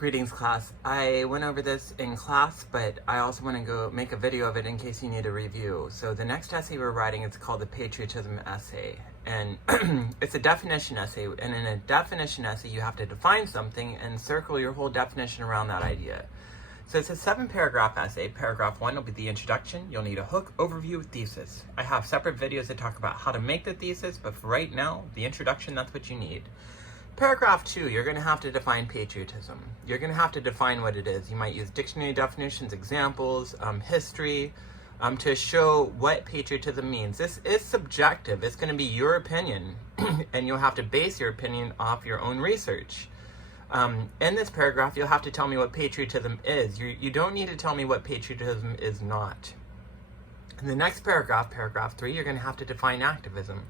Greetings, class. I went over this in class, but I also want to go make a video of it in case you need a review. So the next essay we're writing is called the Patriotism Essay, and it's a definition essay, and in a definition essay you have to define something and circle your whole definition around that idea. So it's a 7-paragraph essay. Paragraph 1 will be the introduction. You'll need a hook, overview, thesis. I have separate videos that talk about how to make the thesis, but for right now, the introduction, that's what you need. Paragraph 2, you're going to have to define patriotism. You're going to have to define what it is. You might use dictionary definitions, examples, history, to show what patriotism means. This is subjective. It's going to be your opinion, and you'll have to base your opinion off your own research. In this paragraph, you'll have to tell me what patriotism is. You don't need to tell me what patriotism is not. In the next paragraph, paragraph 3, you're going to have to define activism.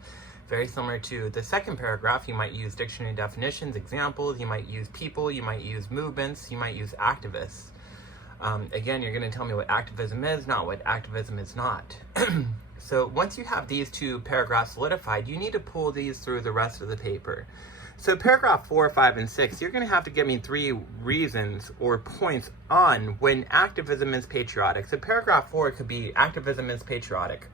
Very similar to the second paragraph, you might use dictionary definitions, examples, you might use people, you might use movements, you might use activists. Again, you're going to tell me what activism is, not what activism is not. So once you have these 2 paragraphs solidified, you need to pull these through the rest of the paper. So paragraph 4, 5, and 6, you're going to have to give me 3 reasons or points on when activism is patriotic. So paragraph 4 could be activism is patriotic.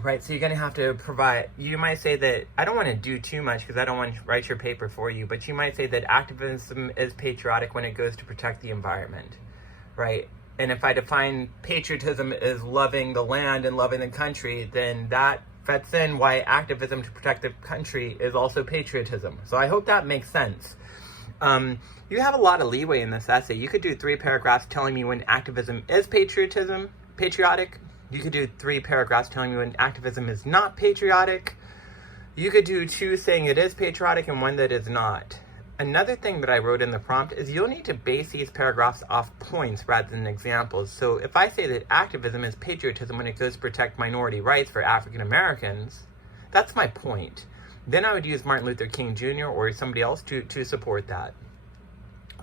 Right, so you're going to have to provide, you might say that, I don't want to do too much because I don't want to write your paper for you, but you might say that activism is patriotic when it goes to protect the environment, right? And if I define patriotism as loving the land and loving the country, then that fits in why activism to protect the country is also patriotism. So I hope that makes sense. You have a lot of leeway in this essay. You could do 3 paragraphs telling me when activism is patriotic. You could do 3 paragraphs telling me when activism is not patriotic. You could do 2 saying it is patriotic and 1 that is not. Another thing that I wrote in the prompt is you'll need to base these paragraphs off points rather than examples. So if I say that activism is patriotism when it goes to protect minority rights for African Americans, that's my point. Then I would use Martin Luther King Jr. or somebody else to support that.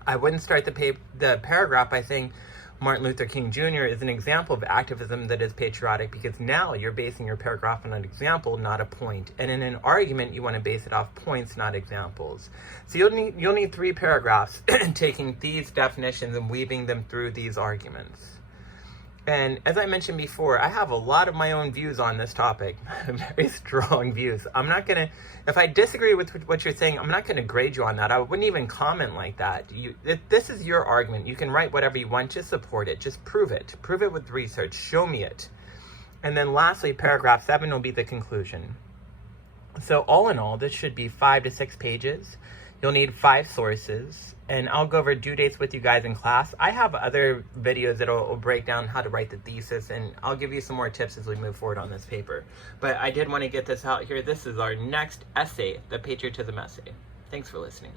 I wouldn't start the paragraph by saying Martin Luther King Jr. is an example of activism that is patriotic, because now you're basing your paragraph on an example, not a point. And in an argument, you want to base it off points, not examples. So you'll need 3 paragraphs taking these definitions and weaving them through these arguments. And as I mentioned before, I have a lot of my own views on this topic, very strong views. I'm not going to, if I disagree with what you're saying, I'm not going to grade you on that. I wouldn't even comment like that. This is your argument. You can write whatever you want, just support it, just prove it. Prove it with research, show me it. And then lastly, paragraph 7 will be the conclusion. So all in all, this should be 5 to 6 pages. You'll need 5 sources, and I'll go over due dates with you guys in class. I have other videos that will break down how to write the thesis, and I'll give you some more tips as we move forward on this paper. But I did want to get this out here. This is our next essay, the Patriotism Essay. Thanks for listening.